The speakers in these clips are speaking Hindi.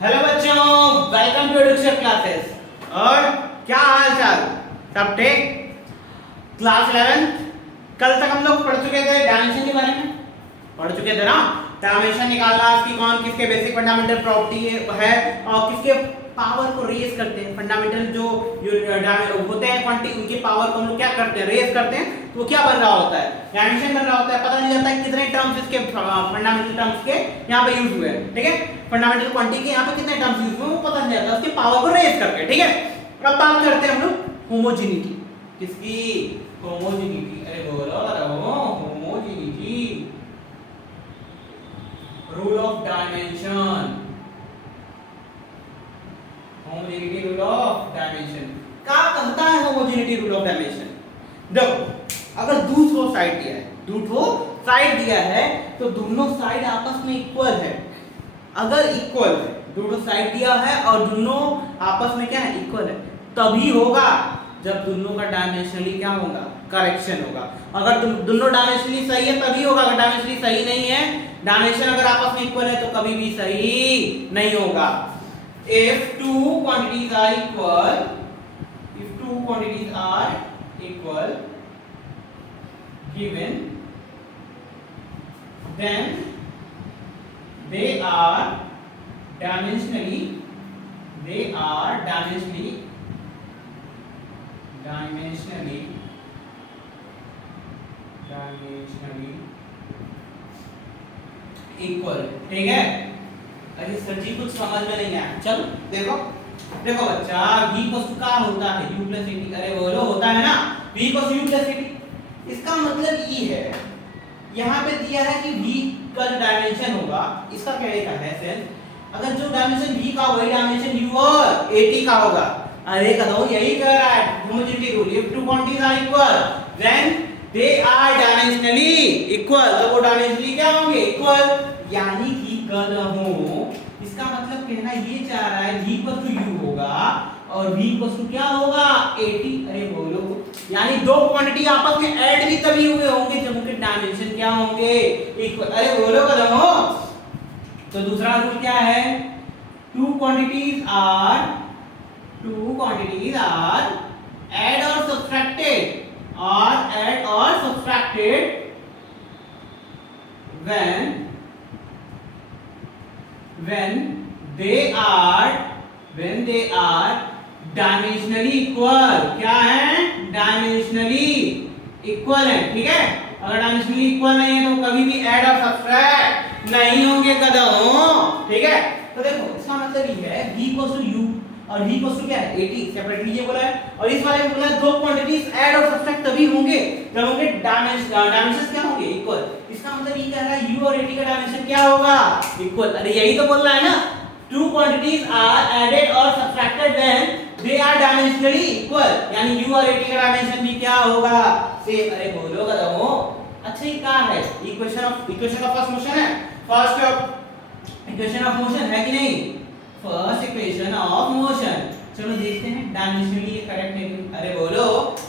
हेलो बच्चों, वेलकम टू एडुकेशन क्लासेस। और क्या हाल चाल, सब ठीक? क्लास 11 कल तक हम लोग पढ़ चुके थे डायमेंशन के बारे में, पढ़ चुके थे ना। डायमेंशन निकालना, इसकी कौन किसके बेसिक फंडामेंटल प्रॉपर्टी है और किसके पावर को रेज करते हैं। फंडामेंटल जो होते हैं क्वांटिटी, उनकी पावर को हम लोग क्या करते हैं, रेज करते हैं, तो वो क्या बन रहा होता है, डायमेंशन बन रहा होता है। पता नहीं चलता है कितने टर्म्स इसके फंडामेंटल टर्म्स के यहाँ पे यूज हुए हैं, ठीक है। फंडामेंटल क्वांटिटी के यहाँ पे कितने टर्म्स यूज हुए वो पता नहीं चलता, उसकी पावर को रेज करके, ठीक है। अब बात करते हैं हम लोग होमोजेनिटी, किसकी? होमोजेनिटी। अरे बोलो homogeneity, rule of dimension. Homogeneity rule of dimension क्या कहता है? होमोजेनिटी रूल ऑफ डायमेंशन, देखो अगर दूसरो साइड दिया है, दूसरो साइड दिया है तो दोनों साइड आपस में इक्वल है। अगर इक्वल है, दोनों साइड दिया है और दोनों आपस में क्या है, इक्वल है, तभी होगा जब दोनों का डायमेंशनली क्या होगा, करेक्शन होगा। अगर दोनों डायमेंशनली सही है तभी होगा, अगर डायमेंशनली सही नहीं है, डायमेंशन अगर आपस में इक्वल है तो कभी भी सही नहीं होगा। If two quantities are equal, if two quantities are equal given, then they are dimensionally equal, ठीक है। अरे सर जी कुछ समझ में नहीं आया, चलो देखो बच्चा, v इक्वल्स टू क्या होता है, u प्लस at। अरे बोलो होता है ना, v equals u plus at। इसका मतलब ये है, यहाँ पे दिया है कि v का जो डायमेंशन होगा, इसका कहने का है सेंस, अगर जो डायमेंशन v का वही डायमेंशन u और at का होगा। अरे कहो यही कह रहा है homogeneity rule, if two quantities are equal then they are dimensionally equal, तो वो डायमेंशनली क्या होंगे, इक्वल, यानी कि कहो इसका मतलब कहना ये चाह रहा है v इक्वल टू u होगा और v इक्वल टू क्या होगा, 80। अरे बोलो, यानी दो क्वांटिटी आपस में ऐड भी तभी हुए होंगे जब उनके डायमेंशन क्या होंगे, इक्वल। अरे बोलो कदमो, तो दूसरा रूल क्या है, टू क्वांटिटीज आर ऐड और subtracted when they are dimensionally equal। क्या है, डायमेंशनली इक्वल है, ठीक है। अगर डायमेंशनली इक्वल नहीं है तो कभी भी ऐड और सब्ट्रैक्ट नहीं होंगे कदम, ठीक है। तो देखो इसका मतलब ये है v इक्वल्स टू u और v इक्वल्स टू क्या है, 80 सेपरेटली ये बोला है, और इस वाले में बोला है दो क्वांटिटीज ऐड और सब्ट्रैक्ट तभी होंगे जब उनके डायमेंशंस क्या होंगे, इक्वल। इसका मतलब ये कह रहा है u और 80 का डायमेंशन क्या होगा, इक्वल। अरे यही तो बोल रहा है ना, टू क्वांटिटीज आर एडेड और subtracted when they are dimensionally equal, यानी u और 80 का डायमेंशन भी क्या होगा, सेम। अरे बोलो कदमो, अच्छा ये क्या है, इक्वेशन ऑफ फर्स्ट मोशन है, फर्स्ट इक्वेशन ऑफ मोशन है कि नहीं, फर्स्ट इक्वेशन ऑफ मोशन। चलो देखते हैं डायमेंशनली ये करेक्ट है। अरे बोलो,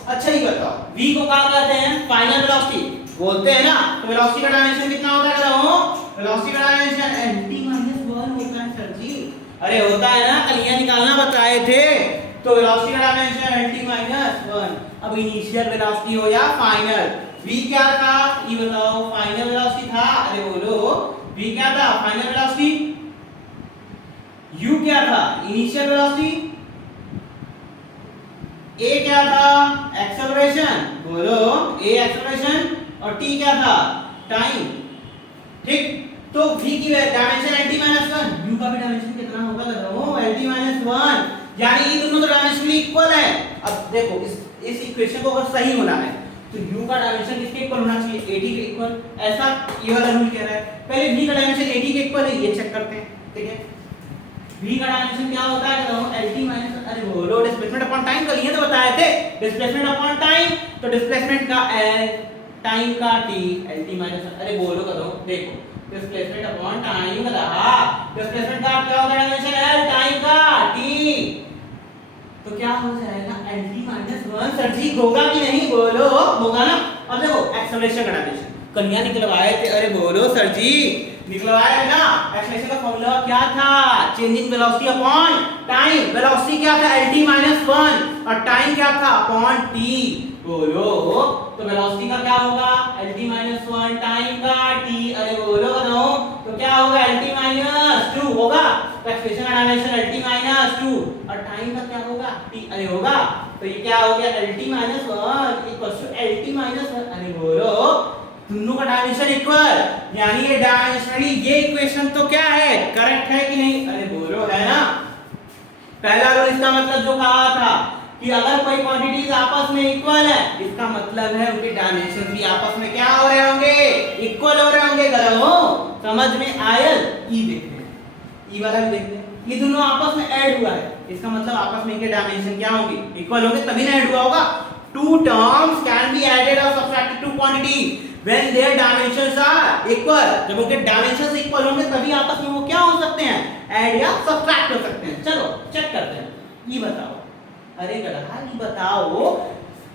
अच्छा ही बताओ, v को क्या कहते हैं, फाइनल वेलोसिटी बोलते हैं ना, तो वेलोसिटी का डायमेंशन कितना होता है बताओ, वेलोसिटी का डायमेंशन nt-1 होता है सर जी। अरे होता है ना, कल ये निकालना बताए थे, तो वेलोसिटी का डायमेंशन nt-1। अब इनिशियल वेलोसिटी हो या फाइनल, v क्या था ये बताओ, फाइनल वेलोसिटी था। अरे बोलो v क्या था, फाइनल वेलोसिटी, u क्या था, इनिशियल वेलोसिटी, a क्या था, एक्सेलरेशन, बोलो a एक्सेलरेशन, और t क्या था, टाइम, ठीक। तो v की डायमेंशन nt-1, u का भी डायमेंशन कितना होगा बताओ, nt-1, यानी ये दोनों तो डायमेंशनली इक्वल है। अब देखो इस इक्वेशन को अगर सही होना है तो u का डायमेंशन किसके इक्वल होना चाहिए, 80 के इक्वल, ऐसा ये वाला रूल कह रहा है। पहले v का डायमेंशन 80 के इक्वल है, ये चेक करते हैं, ठीक है। v का डायमेंशन क्या होता है बताओ, lt-, अरे बोलो डिस्प्लेसमेंट अपॉन टाइम, कल ये तो बताए थे, डिस्प्लेसमेंट अपॉन टाइम, तो डिस्प्लेसमेंट का l, टाइम का t, lt-, अरे बोलो करो, देखो डिस्प्लेसमेंट अपॉन टाइम का, डिस्प्लेसमेंट का क्या होता है डायमेंशन l, टाइम का t, तो क्या हो जाएगा lt-1। सर जी होगा कि नहीं, बोलो होगा ना। अब देखो एक्सेलरेशन का डायमेंशन कल यहाँ निकलवाए थे, अरे बोलो सर जी निकलवाया है ना। एक्सेलरेशन का फॉर्मूला क्या था, change in velocity upon time. Velocity क्या था, lt - 1 और टाइम क्या था अपॉन t। बोलो तो वेलोसिटी का क्या होगा, lt - 1 टाइम का t। अरे बोलो बताओ तो क्या होगा, lt - 2 होगा। तो एक्सप्रेशन का डायमेंशन lt - 2 और टाइम का क्या होगा t। अरे होगा तो ये क्या हो गया, lt - 1 lt - 1। अरे बोलो दोनों का डायमेंशन इक्वल, यानी ये डायमेंशनली ये इक्वेशन तो क्या है, करेक्ट है कि नहीं। अरे बोलो है ना। पहला रूल इसका मतलब जो कहा था कि अगर कोई क्वांटिटीज आपस में इक्वल है, इसका मतलब है उनके डायमेंशन भी आपस में क्या हो रहे होंगे, इक्वल हो रहे होंगे। गलत समझ में आयल। ई देखते हैं, ई वाला भी देखते हैं। ये दोनों आपस में ऐड हुआ है, इसका मतलब आपस में इनके डायमेंशन क्या होंगे, इक्वल होंगे, तभी ना ऐड हुआ होगा। Two terms can be added और subtracted two quantity when their dimensions are equal. जब उनके डायमेंशंस इक्वल होंगे तभी आपस में वो क्या हो सकते हैं, ऐड या सबट्रैक्ट हो सकते हैं। चलो चेक करते हैं, ये बताओ। अरे गधा ये बताओ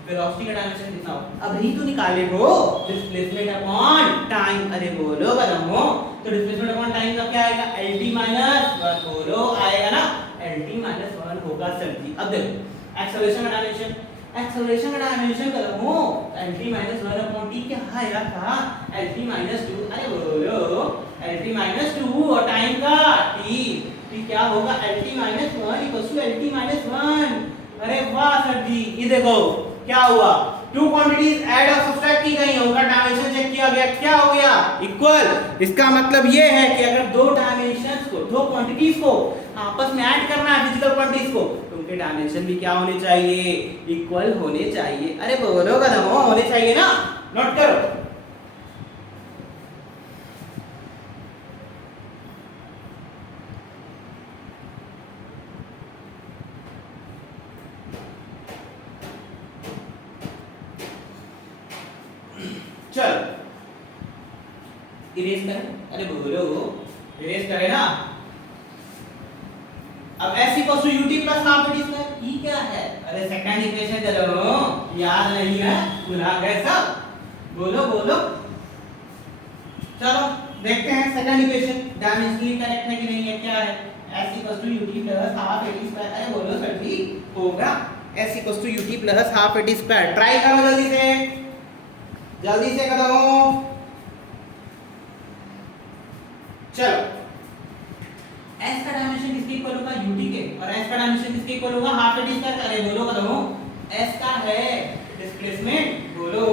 वेलोसिटी का डायमेंशन कितना हो, अभी तो निकाले हो, डिस्प्लेसमेंट अपॉन टाइम। अरे बोलो बताओ तो डिस्प्लेसमेंट अपॉन टाइम का क्या आएगा, lt - 1 बोलो आएगा ना, lt - 1 होगा सर जी। अब देखो एक्सेलरेशन का डायमेंशन, एक्सेलरेशन का डायमेंशन करो lt - 1 अपॉन t क्या आया था, lt - 2। अरे बोलो lt - 2 और टाइम का t क्या होगा, lt - 1 lt - 1। अरे वाह सर जी, ये देखो क्या हुआ, टू क्वांटिटीज ऐड और सब्ट्रैक्ट की गई हैं, उनका डायमेंशन चेक किया गया, क्या हो गया, इक्वल। इसका मतलब ये है कि अगर दो डायमेंशंस को, दो क्वांटिटीज को आपस में ऐड करना है, फिजिकल क्वांटिटीज को, तो उनके डायमेंशन भी क्या होने चाहिए, इक्वल होने चाहिए। अरे बोलो गधो होने चाहिए ना, नोट करो। चल इरेज करें, अरे बोलो इरेज करें ना। अब s equal to ut plus half it square, ई क्या है, अरे सेकंड इक्वेशन चलो याद नहीं है, भुला गए सब, बोलो बोलो। चलो देखते हैं सेकंड इक्वेशन डायमेंशनली करेक्ट है कि नहीं है, क्या है, s equal to ut plus half it square. अरे बोलो सर जी होगा s equal to ut plus half it square. Try करो जल्दी से, जल्दी से करो। चलो s का डायमेंशन किसके इक्वल होगा, ut के, और s का डायमेंशन किसके इक्वल होगा, हाफ इट स्क्वायर। अरे बोलो करो s का है डिस्प्लेसमेंट, बोलो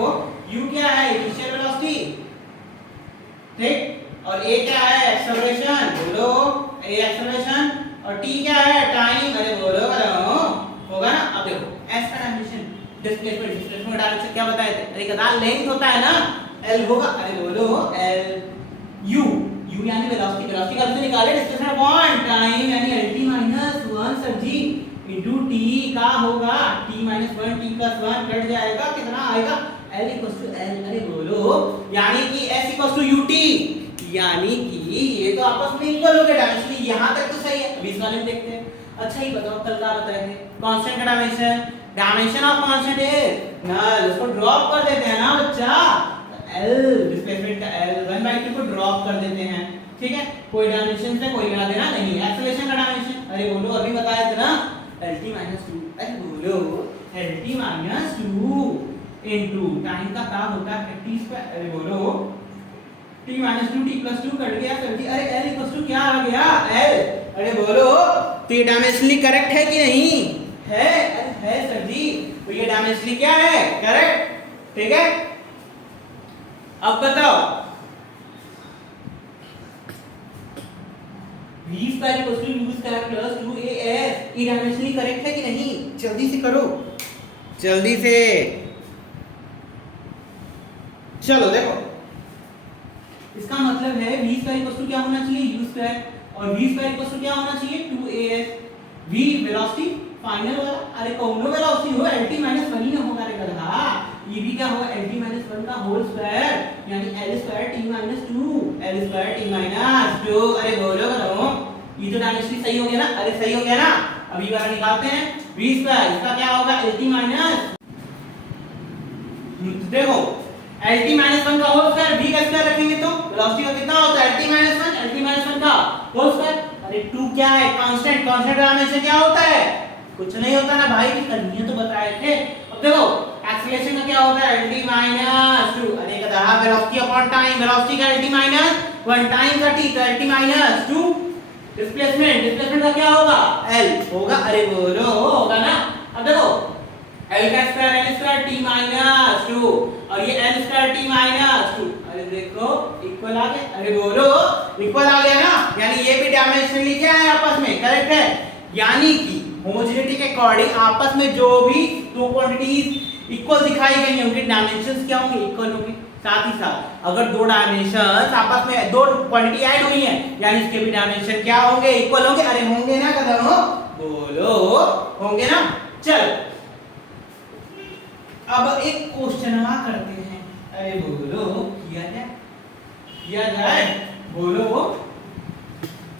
u क्या है, इनिशियल वेलोसिटी, ठीक, और a क्या है एक्सेलरेशन, बोलो a एक्सेलरेशन, और t क्या है टाइम। अरे बोलो करो होगा ना। अब देखो s का डायमेंशन डिस्प्लेसमेंट, डिस्प्लेसमेंट डायरेक्शन क्या बताए थे, अरे कदा लेंथ होता है ना, l होगा। अरे बोलो l u, u यानी वेलोसिटी, वेलोसिटी का अर्थ निकाले डिस्प्लेसमेंट अपॉन टाइम यानी lt - 1 सर जी इनटू t का होगा t - 1 t + 1 कट जाएगा, कितना आएगा l = l। अरे बोलो यानी कि s = ut, यानी कि ये तो आपस में इक्वल हो गए डायमेंशनली, यहां तक तो सही है। अभी इस वाले में देखते हैं। अच्छा ये बताओ कल क्या बताए थे, कांस्टेंट का dimension, dimension of constant is null, उसको ड्रॉप कर देते हैं ना बच्चा, l डिस्प्लेसमेंट का l 1/2 को ड्रॉप कर देते हैं, ठीक है, कोई डायमेंशन से कोई लेना देना नहीं है। एक्सेलरेशन का डायमेंशन, अरे बोलो अभी बताया था ना lt - 2, अरे बोलो lt - 2 इनटू टाइम का क्या होता है t²। अरे बोलो t - 2 t + 2 कट गया सर जी। अरे l = क्या आ गया l। अरे बोलो तो ये डायमेंशनली करेक्ट है कि नहीं है, अरे है सर जी, तो ये डायमेंशनली क्या है, करेक्ट, ठीक है। अब बताओ v² = u² + 2as, ये डायमेंशनली करेक्ट है कि नहीं, जल्दी से करो, जल्दी से। चलो देखो इसका मतलब है v² क्या होना चाहिए, u², और v² क्या होना चाहिए 2as। v वेलोसिटी फाइनल वाला, अरे कौन वेलोसिटी हो, lt - 1 ही ना होगा रे गधा, ये भी क्या होगा lt - 1 का होल स्क्वायर यानी l² t - 2 l² t - 2। अरे बोलो करो ये तो डायमेंशनली सही हो गया ना, अरे सही हो गया ना। अभी वाला निकालते हैं v², इसका क्या होगा lt - देखो एल टी माइनस वन का होल स्क्वायर, v का स्क्वायर रखेंगे तो वेलोसिटी का कितना होता है L T minus one, L T minus one का होल स्क्वायर। अरे 2 क्या है कांस्टेंट, कांस्टेंट डायमेंशन क्या होता है, कुछ नहीं होता ना भाई, भी कल तो बताए थे। अब देखो एक्सीलरेशन का क्या होता है एल टी माइनस 2, अरे कहा वेलोसिटी अपॉन टाइम, वेलोसिटी का एल टी माइनस 1 टाइम का t, तो L T minus 2 displacement, displacement का क्या होगा l होगा, अरे बोलो होगा ना। अब देखो l का square l square t minus 2 और ये l स्क्वायर t माइनस 2, अरे देखो इक्वल आ गया, अरे बोलो इक्वल आ गया ना, यानी ये भी डायमेंशनली क्या है आपस में करेक्ट है, यानी कि होमोजेनिटी के अकॉर्डिंग आपस में जो भी दो क्वांटिटीज इक्वल दिखाई गई हैं उनके डायमेंशंस क्या होंगे, इक्वल होंगे। साथ ही साथ अगर दो डायमेंशंस आपस में दो क्वांटिटी ऐड हुई हैं यानी इसके भी डायमेंशन क्या होंगे, इक्वल होंगे, अरे होंगे ना कदम बोलो होंगे ना। चल अब एक क्वेश्चन करते हैं, अरे बोलो किया जाए बोलो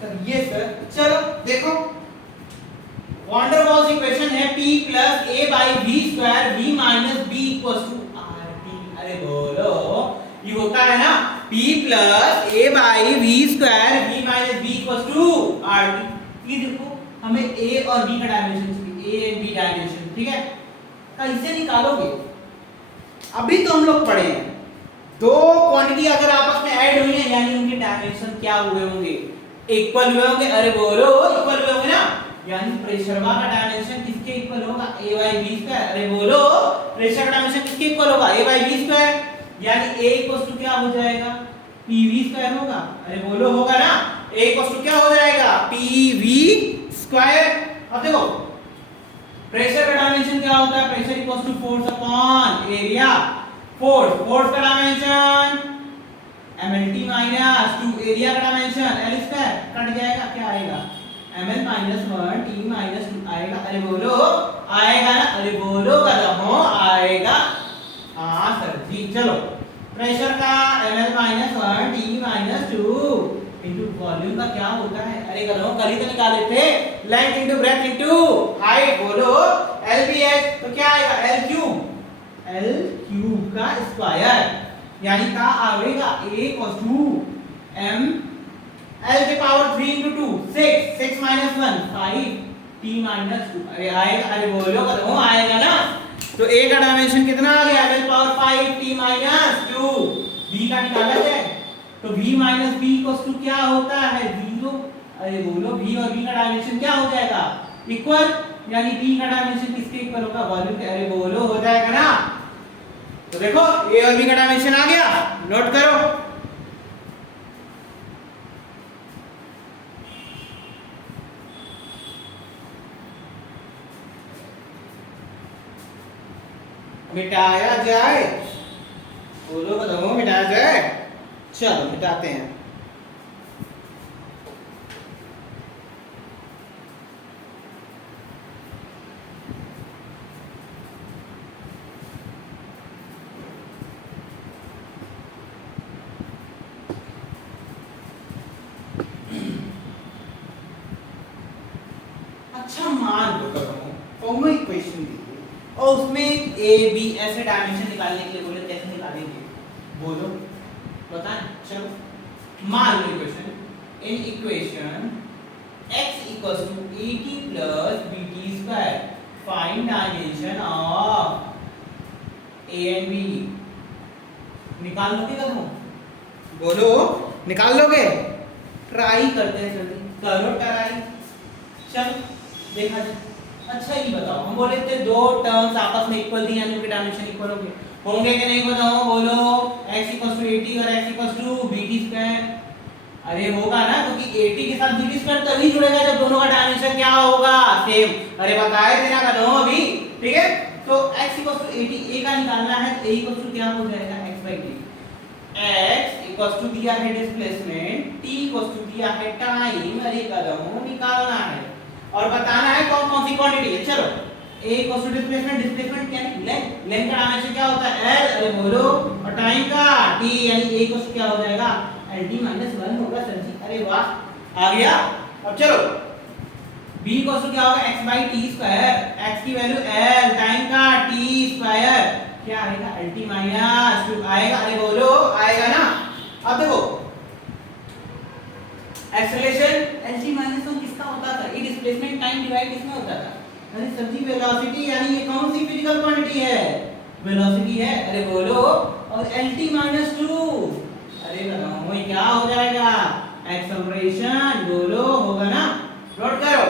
करिए सर। चलो देखो वॉन डेर वाल्स इक्वेशन है p plus a by v square v minus b equals to rt, अरे बोलो ये होता है ना p plus a by v square v minus b equals to rt। ये देखो हमें a और b का डायमेंशन चाहिए, a एंड b डायमेंशन, ठीक है, कैसे निकालोगे, अभी तो हम लोग पढ़े हैं दो क्वांटिटी अगर आपस में ऐड हुई है यानी उनके डायमेंशन क्या हुए होंगे, इक्वल हुए होंगे, अरे बोलो इक्वल हुए होंगे ना, यानी प्रेशर का डायमेंशन किसके इक्वल होगा a बाई v स्क्वायर, अरे बोलो प्रेशर का डायमेंशन किसके इक्वल होगा a बाई v स्क्वायर, यानी a इक्वल्स टू क्या हो जाएगा pv स्क्वायर होगा, अरे बोलो होगा ना, a इक्वल्स टू क्या हो जाएगा pv स्क्वायर। अब देखो प्रेशर का डायमेंशन क्या होता है, pressure equals to force upon area, force का डायमेंशन mlt माइनस 2 एरिया का डायमेंशन l स्क्वायर, कट जाएगा क्या आएगा ml माइनस 1 t माइनस 2 आएगा, अरे बोलो आएगा ना, अरे बोलो कदम हो आएगा, हाँ सर जी। चलो प्रेशर का ml minus 1 t minus 2 into volume का क्या होता है, अरे कदम कल ही तो निकाले थे, length into breadth into height, बोलो lbh, तो क्या आएगा l क्यूब का स्क्वायर, यानी का आएगा a equals to m l के power 3 into 2 6 minus 1 5 t minus 2, अरे आएगा, अरे बोलो कदम आएगा ना, तो a का डायमेंशन कितना आ गया l power 5 t minus 2, b का निकाला जाए तो v minus b equals to क्या होता है 0, अरे बोलो v और b का डायमेंशन क्या हो जाएगा इक्वल, यानी b का डायमेंशन किसके इक्वल होगा वॉल्यूम के, अरे बोलो हो जाएगा ना। तो देखो a और b का डायमेंशन आ गया, नोट करो, मिटाया जाए, बोलो बताओ मिटाया जाए, चलो मिटाते हैं। अच्छा मान लो करो इक्वेशन दी और उसमें a b ऐसे डायमेंशन निकालने के लिए बोले, कैसे निकालेंगे बोलो बताएं। चलो मान लो equation in equation x equals to at plus bt square, find dimension of a and b, निकाल लोगे क्या तुम बोलो, निकाल लोगे, ट्राई करते हैं जल्दी करो ट्राई, चलो देखा जाए। अच्छा ये बताओ हम बोले थे दो टर्म्स आपस में इक्वल दी यानी उनके डायमेंशन इक्वल होंगे कि नहीं बताओ बोलो, x इक्वल्स टू 80 और x equals to bt square, अरे होगा ना क्योंकि 80 के साथ bt स्क्वायर तभी जुड़ेगा जब दोनों का डायमेंशन क्या होगा सेम, अरे बताए थे ना दोनों अभी, ठीक है। तो x इक्वल्स टू 80 a का निकालना है तो a इक्वल्स टू क्या हो जाएगा x/t, x इक्वल्स टू दिया है डिस्प्लेसमेंट, t इक्वल्स टू दिया है टाइम, अरे कदम निकालना है और बताना है कौन कौन सी क्वांटिटी है। चलो a इक्वल्स टू डिस्प्लेसमेंट क्या है लेंथ, लेंथ का डायमेंशन क्या होता है l, अरे बोलो, और टाइम का t, यानी a इक्वल्स टू क्या हो जाएगा lt माइनस 1 होगा सर जी, अरे वाह आ गया। अब चलो b इक्वल्स टू क्या होगा x/t स्क्वायर, x की वैल्यू l, टाइम का t स्क्वायर, क्या आएगा LT माइनस 2 आएगा, अरे बोलो आएगा ना। अब देखो एक्सेलरेशन LT माइनस 1 किसका होता था, ये डिस्प्लेसमेंट टाइम डिवाइड किसमें होता था, अरे सर जी वेलोसिटी, यानी ये कौन सी फिजिकल क्वांटिटी है, वेलोसिटी है, अरे बोलो। और LT माइनस 2 अरे बताओ ये क्या हो जाएगा, एक्सेलरेशन, बोलो होगा ना, नोट करो।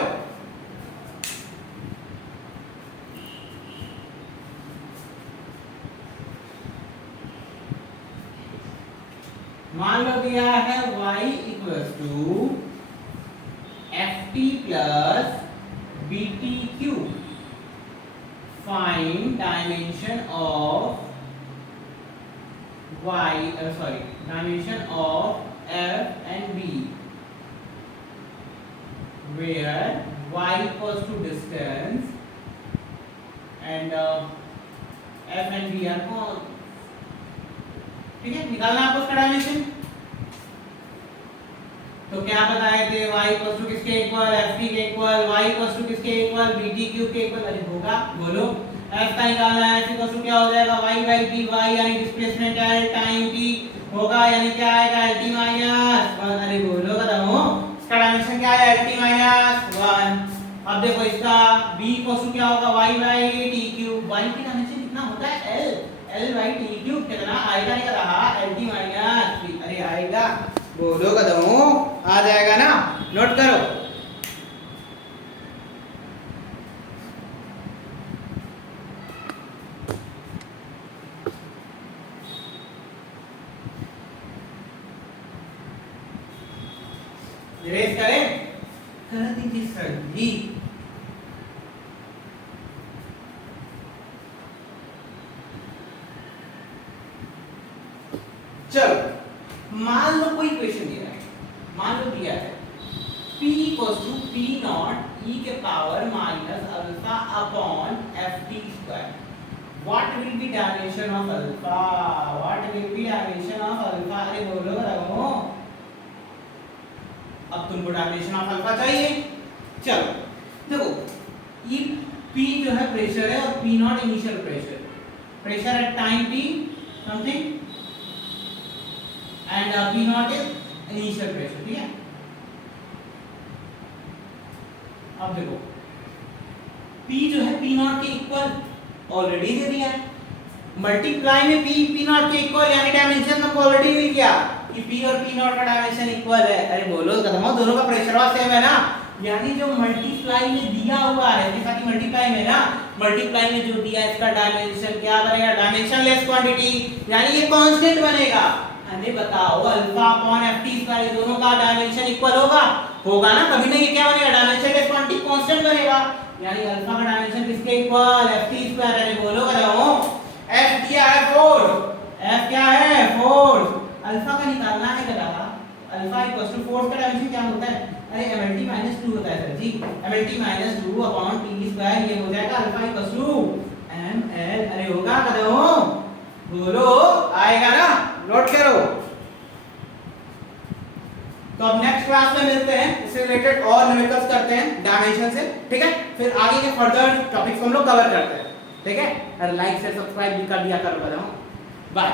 मान लो दिया है y equals to ft plus bt cube, find dimension of y, dimension of f and b where y equals to distance and f and b are कौन, ठीक है, निकालना आपको उसका डायमेंशन। तो क्या बताए थे, y इक्वल टू किसके इक्वल, ft के इक्वल, y इक्वल टू किसके इक्वल, bt क्यूब के इक्वल, अरे होगा, बोलो f का निकालना है, f इक्वल टू क्या हो जाएगा y बाई t, y यानी डिस्प्लेसमेंट l टाइम t होगा, यानी क्या आएगा lt माइनस 1, अरे बोलो बताओ इसका डायमेंशन क्या है lt माइनस 1। अब देखो इसका b इक्वल टू क्या होगा y by t cube, y की डायमेंशन कितना होता है l बाई t क्यूब, कितना आएगा, नहीं रहा lt माइनस 3, अरे आएगा, बोलो कदमों आ जाएगा ना, नोट करो। रिवाइज करें, कर दीजिए सर जी। चलो मान लो कोई क्वेश्चन दिया है, मान लो दिया है p equals to p naught e के power minus alpha upon ft square, what will be dimension of alpha, what will be dimension of alpha, अरे बोलो रहो, अब तुमको डायमेंशन ऑफ अल्फा चाहिए। चलो देखो ये p जो है प्रेशर है और p not initial pressure, pressure at time t something and p not is initial pressure, ठीक है। अब देखो p जो है p नॉट के इक्वल ऑलरेडी दे दिया है, मल्टीप्लाई में p नॉट के इक्वल, यानी डायमेंशन तो ऑलरेडी मिल गया कि p और p नॉट का डायमेंशन इक्वल है, अरे बोलो कदमों दोनों का प्रेशर और सेम है ना, यानी जो मल्टीप्लाई में दिया हुआ है, जैसा कि मल्टीप्लाई में ना, मल्टीप्लाई में जो दिया है इसका डायमेंशन क्या बनेगा, डायमेंशन लेस क्वांटिटी, यानी ये कांस्टेंट बनेगा। हमें बताओ अल्फा अपॉन ft स्क्वायर दोनों का डायमेंशन इक्वल होगा, होगा ना, कभी नहीं, ये क्या बनेगा डायमेंशन लेस क्वांटिटी कांस्टेंट बनेगा, यानी अल्फा का डायमेंशन किसके इक्वल ft स्क्वायर, अरे बोलो कदमों f दिया है 4, f क्या है 4, अल्फा का निकालना है कदा, अल्फा इक्वल्स टू 4 का डायमेंशन क्या होता है, अरे mlt माइनस 2 होता है सर जी, mlt minus 2 upon t square, ये हो जाएगा अल्फा इक्वल्स टू ml, अरे होगा कदमों, बोलो आएगा ना, नोट करो। तो अब नेक्स्ट क्लास में मिलते हैं, इससे रिलेटेड और न्यूमेरिकल्स करते हैं डायमेंशन से, ठीक है, फिर आगे के फर्दर टॉपिक्स हम लोग कवर करते हैं, ठीक है, और लाइक से सब्सक्राइब भी कर दिया करो, बाय।